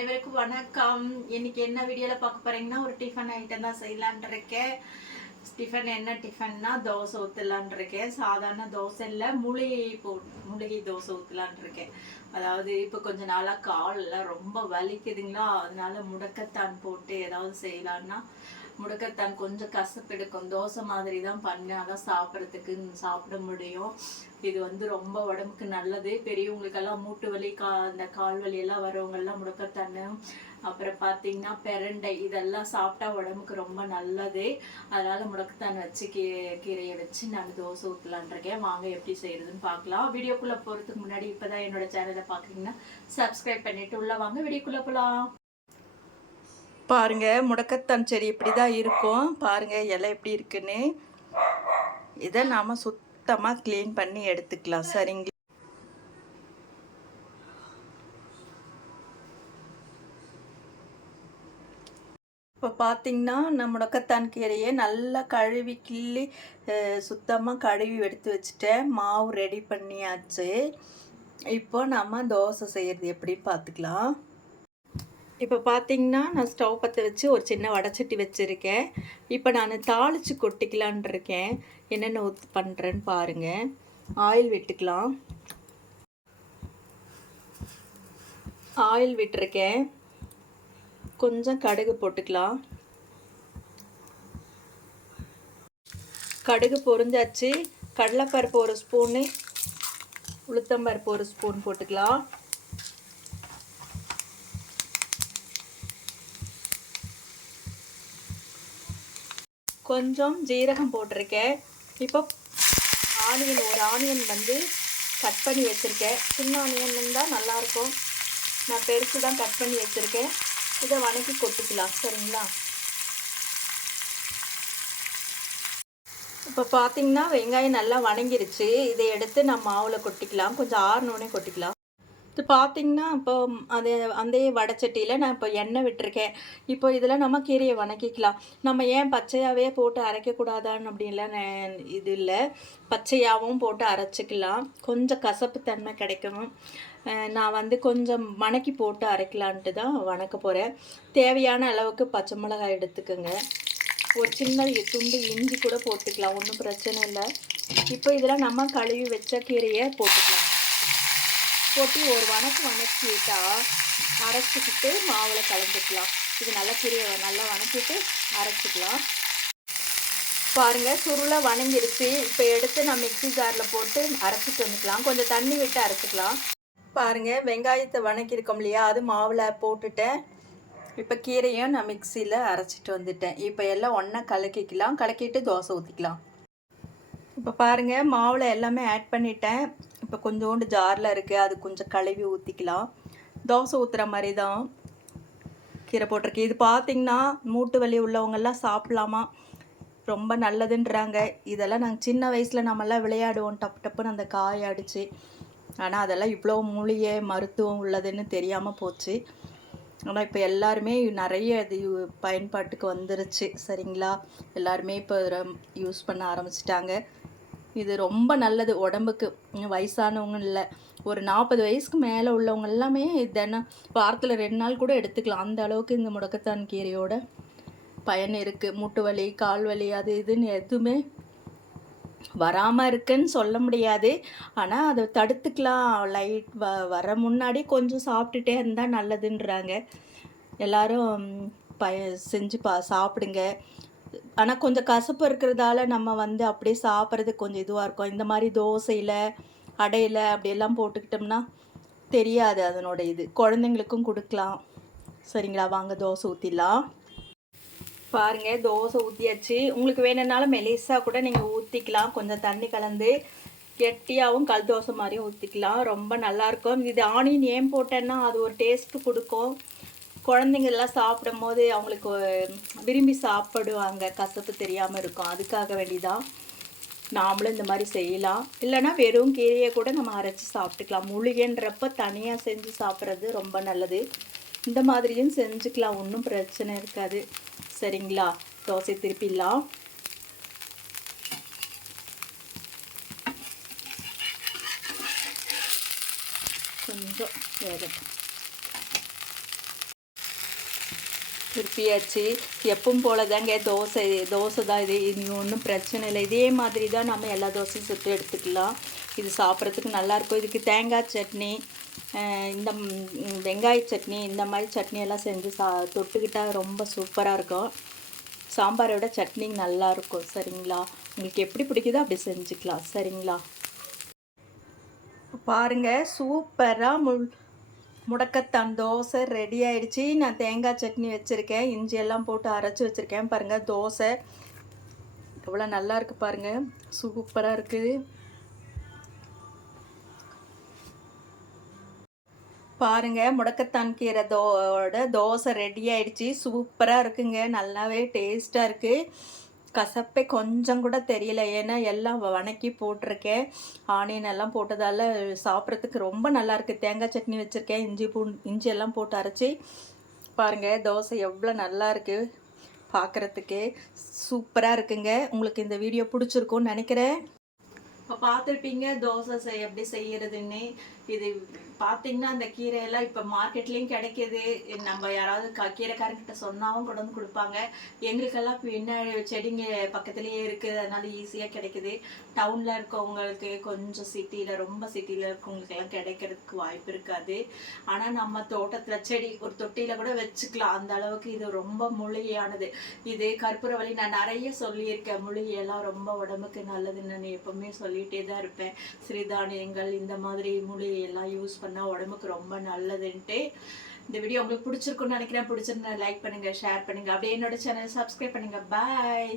அனைவருக்கும் வணக்கம். இன்னைக்கு என்ன வீடியோவில் பார்க்க போறீங்கன்னா ஒரு டிஃபன் ஐட்டம் தான் செய்யலான் இருக்கேன். டிஃபன் என்ன டிஃபன்னா தோசை ஊற்றலான் இருக்கேன். சாதாரண தோசை இல்லை மூலிகை போ மூலிகை தோசை ஊற்றலான் இருக்கேன். அதாவது இப்போ கொஞ்ச நாளாக காலில் ரொம்ப வலிக்குதுங்களா? அதனால முடக்கத்தான் போட்டு ஏதாவது செய்யலான்னா முடக்கத்தான் கொஞ்சம் கசப்பு எடுக்கும். தோசை மாதிரி தான் பண்ணாதான் சாப்பிட்றதுக்கு சாப்பிட முடியும். இது வந்து ரொம்ப உடம்புக்கு நல்லது. பெரியவங்களுக்கெல்லாம் மூட்டு வலி கா இந்த கால் வலி எல்லாம் வரவங்கெல்லாம் முடக்கத்தானு அப்புறம் பார்த்தீங்கன்னா பெரண்டை இதெல்லாம் சாப்பிட்டா உடம்புக்கு ரொம்ப நல்லது. அதனால முடக்கத்தான் வச்சு கீ கீரையை வச்சு நான் தோசை ஊற்றலான் இருக்கேன். வாங்க எப்படி செய்யறதுன்னு பார்க்கலாம். வீடியோக்குள்ளே போகிறதுக்கு முன்னாடி இப்போ தான் என்னோட சேனலை பார்க்குறீங்கன்னா சப்ஸ்கிரைப் பண்ணிவிட்டு உள்ளே வாங்க. வீடியோக்குள்ளே போகலாம் பாருங்க முடக்கத்தான் செடி இப்படி தான் இருக்கும். பாருங்க இலை எப்படி இருக்குன்னு. இதை நாம சுத்தமாக க்ளீன் பண்ணி எடுத்துக்கலாம். சரிங்களா? இப்போ பார்த்தீங்கன்னா நம்ம முடக்கத்தான் கீரையை நல்லா கழுவி கிள்ளி சுத்தமாக கழுவி எடுத்து வச்சுட்டேன். மாவு ரெடி பண்ணியாச்சு. இப்போ நம்ம தோசை செய்கிறது எப்படின்னு பார்த்துக்கலாம். இப்போ பார்த்தீங்கன்னா நான் ஸ்டவ் பற்ற வச்சு ஒரு சின்ன வடச்சட்டி வச்சுருக்கேன். இப்போ நான் தாளித்து கொட்டிக்கலான் இருக்கேன். என்னென்ன ஊத்து பண்ணுறேன்னு பாருங்கள் ஆயில் விட்டுக்கலாம். ஆயில் விட்டுருக்கேன். கொஞ்சம் கடுகு போட்டுக்கலாம். கடுகு பொரிஞ்சாச்சு. கடலைப்பருப்பு ஒரு ஸ்பூனு உளுத்தம்பருப்பு ஒரு ஸ்பூன் போட்டுக்கலாம். கொஞ்சம் ஜீரகம் போட்டிருக்கேன். இப்போ ஆனியன் ஒரு ஆனியன் வந்து கட் பண்ணி வச்சுருக்கேன். சின்ன ஆனியன் இருந்தால் நல்லாயிருக்கும். நான் பெருசு தான் கட் பண்ணி வச்சுருக்கேன். இதை வணக்கி கொட்டிக்கலாம் சரிங்களா? இப்போ பார்த்தீங்கன்னா வெங்காயம் நல்லா வணங்கிருச்சு. இதை எடுத்து நான் மாவில் கொட்டிக்கலாம். கொஞ்சம் ஆறுனோடனே கொட்டிக்கலாம். இது பார்த்திங்கன்னா இப்போ அதே அந்த வடைச்சட்டியில் நான் இப்போ எண்ணெய் விட்டுருக்கேன். இப்போ இதில் நம்ம கீரையை வணக்கிக்கலாம். நம்ம ஏன் பச்சையாகவே போட்டு அரைக்கக்கூடாதான்னு அப்படின்லாம் இது இல்லை. பச்சையாகவும் போட்டு அரைச்சிக்கலாம். கொஞ்சம் கசப்பு தன்மை கிடைக்கும் நான் வந்து கொஞ்சம் வணக்கி போட்டு அரைக்கலான்ட்டு தான் வணக்க போகிறேன் தேவையான அளவுக்கு பச்சை மிளகாய் எடுத்துக்கோங்க. ஒரு சின்ன துண்டு இஞ்சி கூட போட்டுக்கலாம். ஒன்றும் பிரச்சனை இல்லை. இப்போ இதில் நம்ம கழுவி வச்ச கீரையை போட்டுக்கலாம். போட்டு ஒரு வணக்கு வணக்கிட்டா அரைச்சிக்கிட்டு மாவில் கலந்துக்கலாம். இது நல்லா கீரையை நல்லா வணக்கிட்டு அரைச்சிக்கலாம். பாருங்கள் சுருளை வணங்கிருச்சு. இப்போ எடுத்து நான் மிக்சி ஜாரில் போட்டு அரைச்சிட்டு வந்துக்கலாம். கொஞ்சம் தண்ணி விட்டு அரைச்சிக்கலாம். பாருங்கள் வெங்காயத்தை வணக்கியிருக்கோம் இல்லையா? அது மாவில் போட்டுட்டேன். இப்போ கீரையும் நான் மிக்சியில் அரைச்சிட்டு வந்துட்டேன். இப்போ எல்லாம் ஒன்றா கலக்கிக்கலாம். கலக்கிட்டு தோசை ஊற்றிக்கலாம் இப்போ பாருங்கள் மாவில் எல்லாமே ஆட் பண்ணிட்டேன். இப்போ கொஞ்சோண்டு ஜாரில் இருக்குது அது கொஞ்சம் கழுவி ஊற்றிக்கலாம் தோசை ஊற்றுற மாதிரி தான் கீரை போட்டிருக்கு. இது பார்த்திங்கன்னா மூட்டு வலி உள்ளவங்கெல்லாம் சாப்பிட்லாமா? ரொம்ப நல்லதுன்றாங்க. இதெல்லாம் நாங்கள் சின்ன வயசில் நம்மெல்லாம் விளையாடுவோம். டப்பு டப்புன்னு அந்த காய அடித்து ஆனால் அதெல்லாம் இவ்வளோ மூலிகை மருத்துவம் உள்ளதுன்னு தெரியாமல் போச்சு. ஆனால் இப்போ எல்லாருமே நிறைய இது பயன்பாட்டுக்கு வந்துருச்சு. சரிங்களா? எல்லாருமே இப்போ யூஸ் பண்ண ஆரம்பிச்சிட்டாங்க. இது ரொம்ப நல்லது உடம்புக்கு. வயசானவங்க இல்லை. ஒரு நாற்பது வயசுக்கு மேலே உள்ளவங்க எல்லாமே தினம் வாரத்தில் ரெண்டு நாள் கூட எடுத்துக்கலாம். அந்த அளவுக்கு இந்த முடக்கத்தான் கீரையோட பயன் இருக்குது மூட்டு வலி கால் வலி அது இதுன்னு எதுவுமே வராமல் இருக்குன்னு சொல்ல முடியாது. ஆனால் அதை தடுத்துக்கலாம். லைட் வ வர முன்னாடி கொஞ்சம் சாப்பிட்டுட்டே இருந்தால் நல்லதுன்றாங்க. எல்லோரும் பய செஞ்சு பா சாப்பிடுங்க. ஆனால் கொஞ்சம் கசப்பு இருக்கிறதால நம்ம வந்து அப்படியே சாப்பிட்றதுக்கு கொஞ்சம் இதுவாக இருக்கும். இந்த மாதிரி தோசையில் அடையில் அப்படியெல்லாம் போட்டுக்கிட்டோம்னா தெரியாது அதனோட இது. குழந்தைங்களுக்கும் கொடுக்கலாம். சரிங்களா? வாங்க தோசை ஊற்றிடலாம் பாருங்கள் தோசை ஊற்றியாச்சு உங்களுக்கு வேணும்னாலும் மெலிசாக கூட நீங்கள் ஊற்றிக்கலாம் கொஞ்சம் தண்ணி கலந்து கெட்டியாகவும் கல் தோசை மாதிரியும் ஊற்றிக்கலாம் ரொம்ப நல்லாயிருக்கும் இது ஆனியன் ஏன் போட்டேன்னா அது ஒரு டேஸ்ட்டு கொடுக்கும். குழந்தைங்கள்லாம் சாப்பிடும் போது அவங்களுக்கு விரும்பி சாப்பிடுவாங்க. கசப்பு தெரியாமல் இருக்கும். அதுக்காக வேண்டிதான் நாமளும் இந்த மாதிரி செய்யலாம். இல்லைனா வெறும் கீரையை கூட நம்ம அரைச்சி சாப்பிட்டுக்கலாம். மூலிகைன்றப்ப தனியாக செஞ்சு சாப்பிட்றது ரொம்ப நல்லது. இந்த மாதிரியும் செஞ்சுக்கலாம். ஒன்றும் பிரச்சனை இருக்காது. சரிங்களா? தோசை திருப்பிடலாம். கொஞ்சம் வேகட்டும். திருப்பியாச்சு. எப்பவும் போல தாங்க தோசை தோசை தான் இது. இனி ஒன்றும் பிரச்சனை இல்லை. இதே மாதிரி தான் நம்ம எல்லா தோசையும் சுட்டு எடுத்துக்கலாம். இது சாப்பிட்றதுக்கு நல்லாயிருக்கும் இதுக்கு தேங்காய் சட்னி இந்த வெங்காய சட்னி இந்த மாதிரி சட்னி எல்லாம் செஞ்சு சா தொட்டுக்கிட்டா ரொம்ப சூப்பராக இருக்கும். சாம்பாரை விட சட்னி நல்லாயிருக்கும் சரிங்களா? உங்களுக்கு எப்படி பிடிக்குதோ அப்படி செஞ்சுக்கலாம். சரிங்களா? பாருங்கள் சூப்பராக முள் முடக்கத்தான். தோசை ரெடி ஆயிடுச்சு. நான் தேங்காய் சட்னி வச்சுருக்கேன். இஞ்சி எல்லாம் போட்டு அரைச்சி வச்சுருக்கேன். பாருங்கள் தோசை. எவ்வளோ நல்லா இருக்குது பாருங்கள் சூப்பராக இருக்குது பாருங்க முடக்கத்தான் கீரை தோட தோசை ரெடி ஆயிடுச்சு. சூப்பராக இருக்குங்க. நல்லாவே டேஸ்ட்டாக இருக்குது கசப்பே கொஞ்சம் கூட தெரியல. ஏன்னா எல்லாம் வணக்கி போட்டிருக்கேன். ஆனியன் எல்லாம் போட்டதால் சாப்பிட்றதுக்கு ரொம்ப நல்லாயிருக்கு தேங்காய் சட்னி வச்சுருக்கேன். இஞ்சி பூ இஞ்சி எல்லாம் போட்டு அரைச்சி. பாருங்கள் தோசை எவ்வளோ நல்லா இருக்குது பார்க்குறதுக்கு சூப்பராக இருக்குங்க. உங்களுக்கு இந்த வீடியோ பிடிச்சிருக்கும்னு நினைக்கிறேன். இப்போ பார்த்துருப்பீங்க தோசை செய் எப்படி செய்கிறதுன்னு இது பார்த்தீங்கன்னா அந்த கீரையெல்லாம் இப்போ மார்க்கெட்லேயும் கிடைக்கிது. நம்ம யாராவது க கீரைக்காரங்கிட்ட சொன்னாவும் கொண்டு வந்து கொடுப்பாங்க. எங்களுக்கெல்லாம் பின்னாடி செடிங்க பக்கத்துலேயே இருக்குது அதனால ஈஸியாக கிடைக்குது. டவுனில் இருக்கவங்களுக்கு கொஞ்சம் சிட்டியில் ரொம்ப சிட்டியில் இருக்கவங்களுக்கெல்லாம் கிடைக்கிறதுக்கு வாய்ப்பு இருக்காது. ஆனால் நம்ம தோட்டத்தில் செடி ஒரு தொட்டியில் கூட வச்சுக்கலாம். அந்த அளவுக்கு இது ரொம்ப மூலிகையானது இது கற்பூரவள்ளி நான் நிறைய சொல்லியிருக்கேன். மூலிகையெல்லாம் ரொம்ப உடம்புக்கு நல்லதுன்னு நான் எப்பவுமே சொல்லிகிட்டே தான் இருப்பேன். சிறுதானியங்கள் இந்த மாதிரி மூலிகையெல்லாம் யூஸ் பண்ணால் உடம்புக்கு ரொம்ப நல்லதுன்ட்டு இந்த வீடியோ உங்களுக்கு பிடிச்சிருக்குன்னு நினைக்கிறேன். பிடிச்சிருந்தா லைக் பண்ணுங்கள் ஷேர் பண்ணுங்கள் அப்படியே என்னோட சேனல் சப்ஸ்கிரைப் பண்ணுங்கள் பாய்